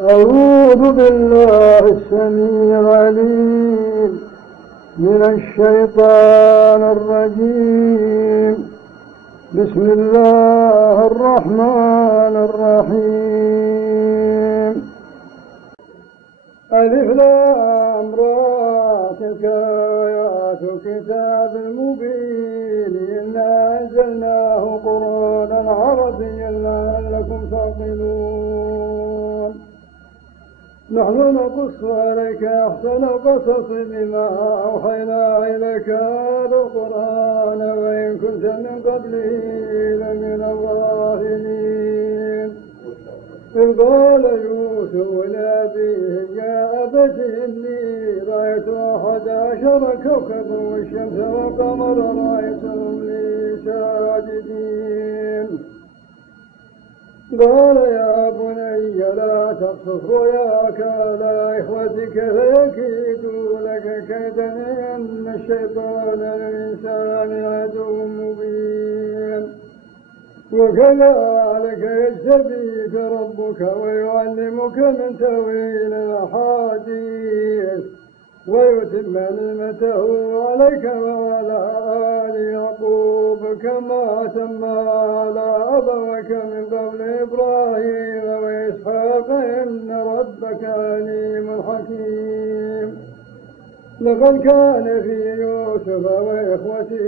أعوذ بالله السميع العليم من الشيطان الرجيم. بسم الله الرحمن الرحيم. ألف لام را تلك آيات الكتاب المبين إنا أنزلناه قرآنا عربيا لعلكم تعقلون. نحن نقص عليك أحسن القصص بما أوحينا إليك هذا القرآن وإن كنت من قبله لمن الغافلين. إذ قال يوسف لأبيه يا أبت إني رأيت 11 كوكبا والشمس والقمر رأيتهم لي ساجدين. قال يا بني لا تقصص رؤياك على إخوتك فيكيدوا لك كيدا إن الشيطان للإنسان عدو مبين. وكذلك يجتبيك ربك ويعلمك من تأويل الأحاديث ويتم نعمته عليك وعلى آل يعقوب كما أتم على أبويك من قبل إبراهيم وإسحاق إن ربك عليم حكيم. لقد كان في يوسف وإخوته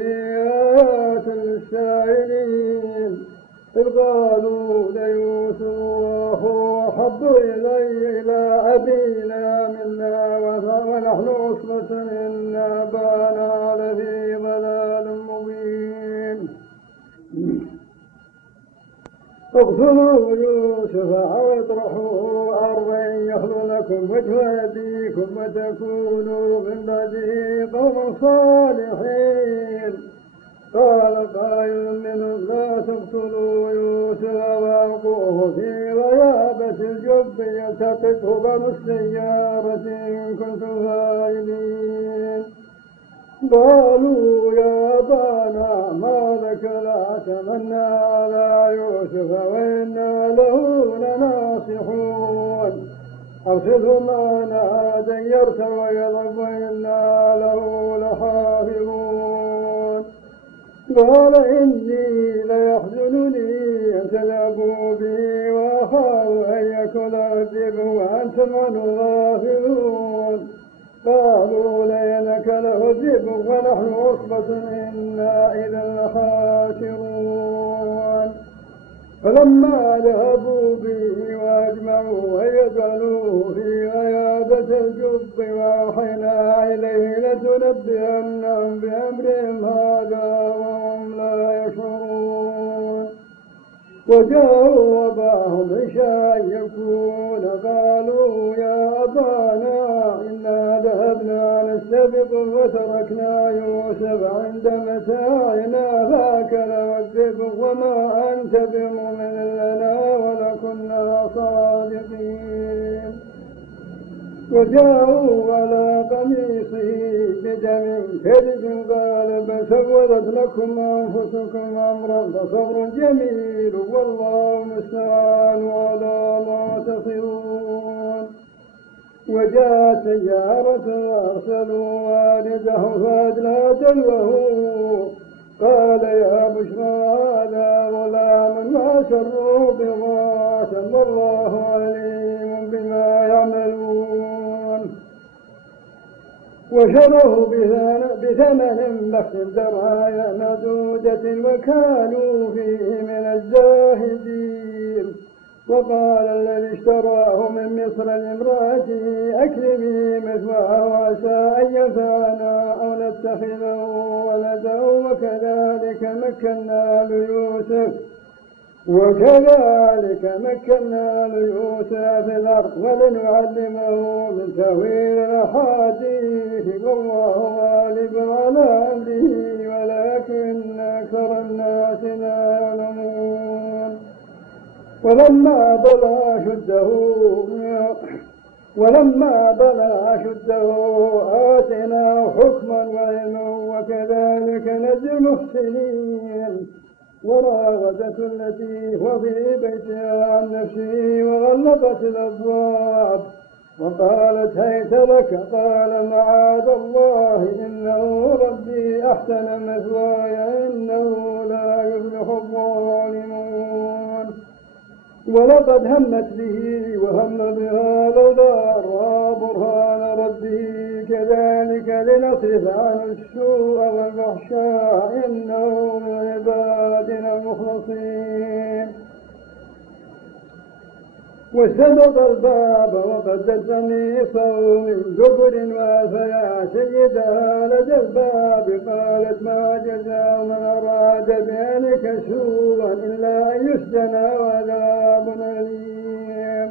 آيات للسائلين إذ قالوا ليوسف وأخوه أحب إلى أبينا منا ونحن عصبة إن أبانا لفي ضلال مبين. اقتلوا يوسف أو اطرحوه أرضا يخل لكم وجه أبيكم وتكونوا من بعده قوما صالحين. قال قائل منهم لا تقتلوا يوسف وألقوه في غيابة الجب يلتقطه بعض السيارة إن كنتم فاعلين. قالوا يا أبانا ما لك لا تمنى على يوسف وإنا له لناصحون. أرسله معنا غدا يرتع ويلعب وإنا له لحافظون. قال إني ليحزنني أن تذهبوا بي وأخاف أن يكون الذئب وأنتم عنه غافلون. قالوا لئنك له الذئب ونحن عصبة إنا إذا لخاسرون. فلما ذهبوا به وأجمعوا أن يجعلوه في غيابة الجب وأوحينا إليه لتنبئنهم بأمرهم هذا وهم لا يشعرون. وجاءوا أباهم عشاء يبكون قالوا يا أبانا إنا ذهبنا نستبق وتركنا يوسف عند متاعنا فأكله الذئب وما أنت بمؤمن لنا ولكنا صادقين. وجاءوا على قميصه بدم كذب قال بل سولت لكم أنفسكم أمرا فصبر جميل والله المستعان على ما تصفون. وجاءت سيارة وأرسلوا والده فأدلى دلوه قال يا بشرى هذا غلام ما سروا بضاعة والله عليم بما يعملون. وشروه بثمن بخس دراهم معدودة وكانوا فيه من الزاهدين. وقال الذي اشتراه من مصر لامرأته أكرمي مثواه وعسى أن ينفعنا أو نتخذه ولدا وكذلك مكنا ليوسف في الأرض ولنعلمه من تأويل الأحاديث والله غالب على أمره ولكن أكثر الناس لا يعلمون. ولما بلغ أشده آتيناه حكما وعلما وكذلك نجزي المحسنين. وراودته التي هو في بيتها عن نفسه وغلقت الأبواب وقالت هيت لك، قال معاذ الله إنه ربي أحسن مثواي إنه لا يفلح الظالمون. ولقد همت به وهم بها لولا رأى برهان ربه كذلك لنصرف عنه السوء والفحشاء إنه من عبادنا المخلصين. واستبق الباب وقدت قميصه من دبر وافيا سيدها لدى الباب قالت ما جزاء من أراد بأهلك سوءا إلا أن يسجن وعذاب أليم.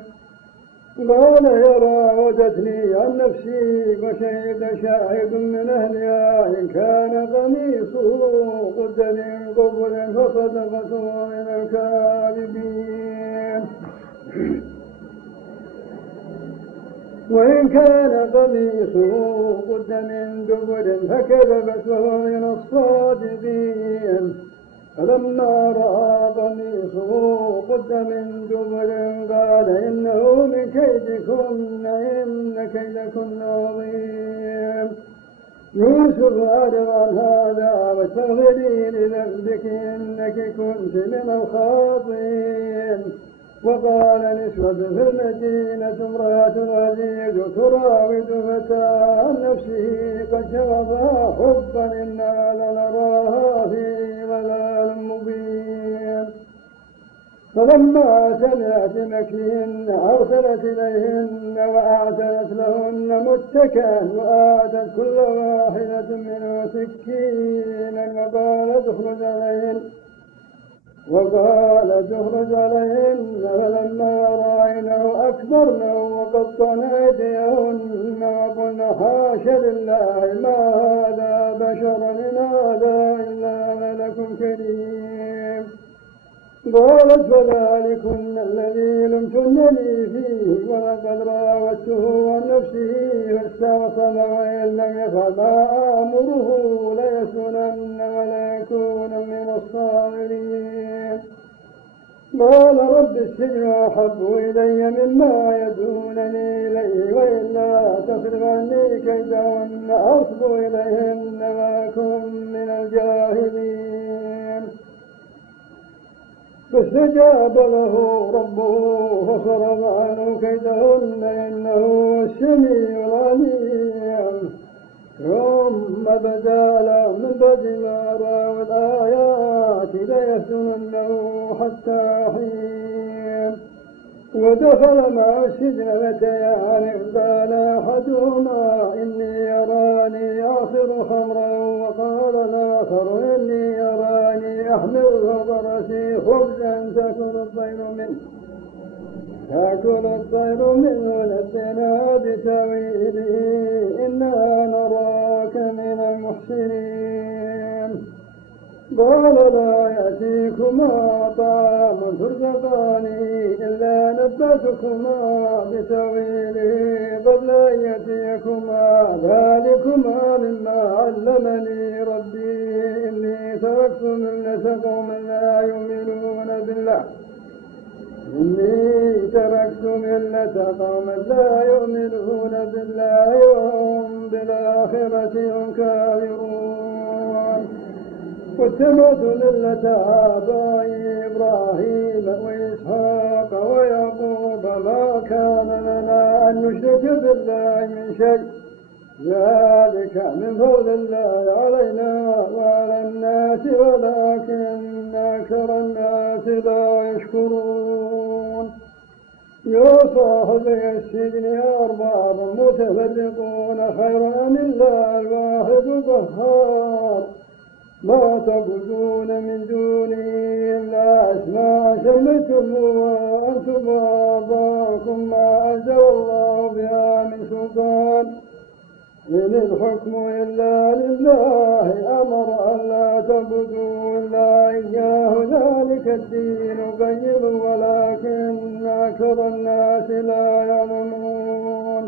قال هي راودتني عن نفسي وشهد شاهد من أهلها إن كان قميصه قد من قبل فصدقته من الكاذبين وإن كان قميصه قد من دبر فكذبت وهو من الصادقين. فلما رأى قميصه قد من دبر قال إنه من كيدكن إن كيدكن عظيم. يوسف أعرض عن هذا واستغفري لذنبك إنك كنت من الخاطئين. وقال نسوة في المدينة امرأة العزيز تراود فتاها عن نفسه قد شغفها حبا إنا لنراها في ضلال مبين. فلما سمعت مكرهن أرسلت إليهن وأعتدت لهن متكئا وآتت كل واحدة منه سكينا وقالت اخرج عليهن. فلما رأينه أكبرنه وقطن أيديهن وقلن حاش لله ما هذا بشرا إن هذا إلا ملك كريم. قالت فذلكن الذي لمتنني فيه ولقد راودته عن نفسه فاستعصم وإن لم يفعل ما آمره ليسجنن وليكون من الصاغرين. قال رب السجن أحب إلي مما يدعونني إليه وإلا تصرف عني كيدهن أصب إليهن وأكن من الجاهلين. فاستجاب له ربه فصرف عنه كيدهن إنه هو السميع العليم. ثم بدا لهم من بعد ما رأوا الآيات ليسجننه حتى حين. ودخل معه السجن فتيان قال أحدهما إني يراني أعصر خمرا وقال الآخر إني يراني أحمل فوق رأسي خبزا تأكل الطير منه نبئنا بتأويله إنا نراك من المحسنين. قال لا يأتيكما طعام ترزقانه إلا نبأتكما بتأويله قبل أن يأتيكما ذلكما مما علمني ربي إني تركت ملة قوم لا يؤمنون بالله وهم بالآخرة هم كافرون. واتبعت ملة آبائي إبراهيم وإسحاق ويعقوب ما كان لنا أن نشرك بالله من شيء ذلك من فضل الله علينا وعلى الناس ولكن أكثر الناس لا يشكرون. يا صاحبي السجن أرباب متفرقون خير أم الله الواحد القهار. ما تعبدون من دونه إلا أسماء سميتموها وأنتم وآباؤكم ما أنزل الله بها من سلطان إن الحكم إلا لله أمر ألا تعبدوا إلا إياه ذلك الدين القيم ولكن أكثر الناس لا يعلمون.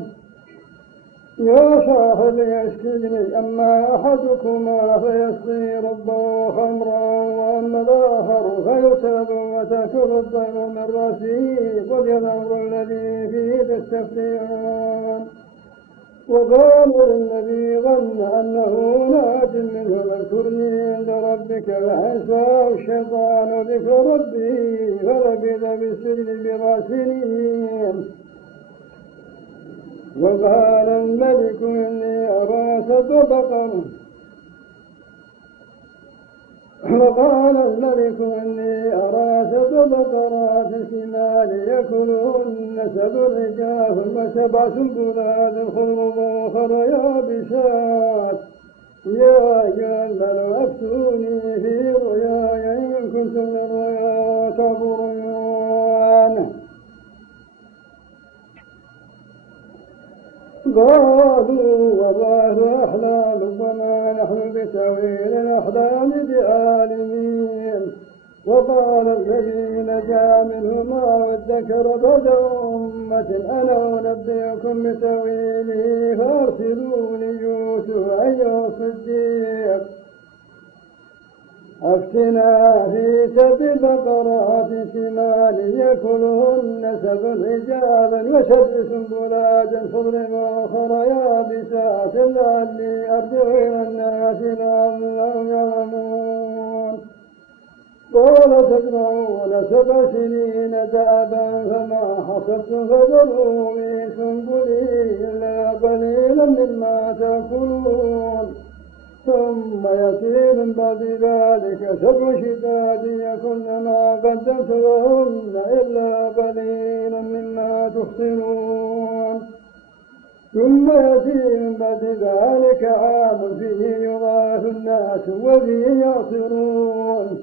يا صاحب السجن أما أحدكما فيسقي ربه خمرا وأما الآخر فيسلب وتأكل الطير من رأسه قضي الأمر الذي فيه تستفتيان. وقال للذي ظن أنه ناج منه اذكرني عند ربك فأنساه الشيطان ذكر ربه فلبث في السجن بضع سنين. وقال الملك إني أرى سبع بقرات سمان يأكلهن سبع عجاف وسبع سنبلات خضر وأخر يابسات. يا أيها الملأ أفتوني في رؤياي إن كنتم للرؤيا تعبرون. قالوا والله أحلام وما نحن بتأويل الأحلام بعالمين. وقال الذي نجا منهما وادكر بعد أمة أنا أنبئكم بتأويله فأرسلوني يوسف أيها الصديق أفتنا في سبع بقرات سمان يأكلهن سبع عجاف وسبع سنبلات خضر وأخر يابسات لعلي أرجع إلى الناس لعلهم يعلمون. قال تزرعون 7 سنين دأبا فما حصدتم فذروا في سنبله إلا قليلا مما تأكلون. ثم يأتي من بعد ذلك 7 شداد يأكلن ما قدمت لهن إلا قليلا مما تحصنون. ثم يأتي من بعد ذلك عام فيه يغاث الناس وفيه يعصرون.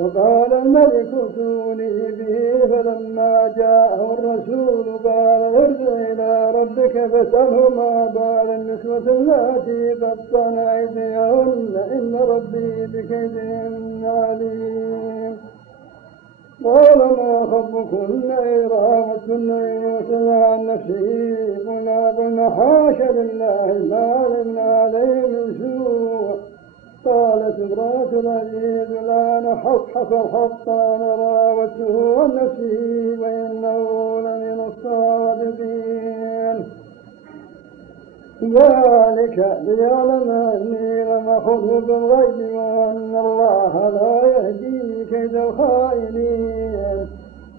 وقال الملك ائتوني به فلما جاءه الرسول قال ارجع إلى ربك فاسأله ما بال النسوة اللاتي قطعن أيديهن إن ربي بكيدهن عليم. قال ما خطبكن إذ راوتن يوسف عن نفسه قلنا حاشا لله ما علمنا عليه من سوء. قالت امرأة العزيز الآن حق الحق أنا راودته عن نفسه وإنه لمن الصادقين. ذلك ليعلم أني لم أخذه بالغيب وأن الله لا يهدي كيد الخائنين.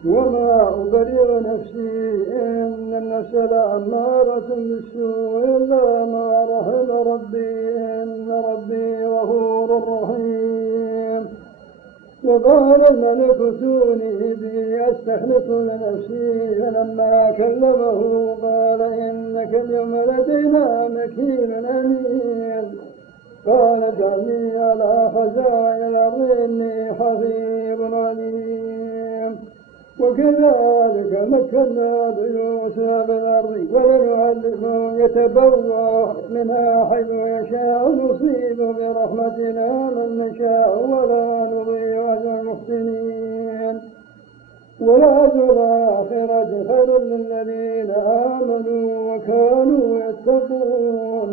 وما أبرئ نفسي إن النفس لأمارة بالسوء إلا ما رحم ربي إن ربي غفور رحيم. وقال الملك ائتوني به أستخلص لنفسي فلما كلمه قال إنك اليوم لدينا مكين أمين. قال اجعلني على خزائن الأرض إني حفيظ عليم. وكذلك مكنا ليوسف بالأرض ولنعلمه يتبوأ منها حيث يشاء نصيب برحمتنا من نشاء ولا نضيع أجر المحسنين. والأجر الآخرة خير للذين آمنوا وكانوا يتقون.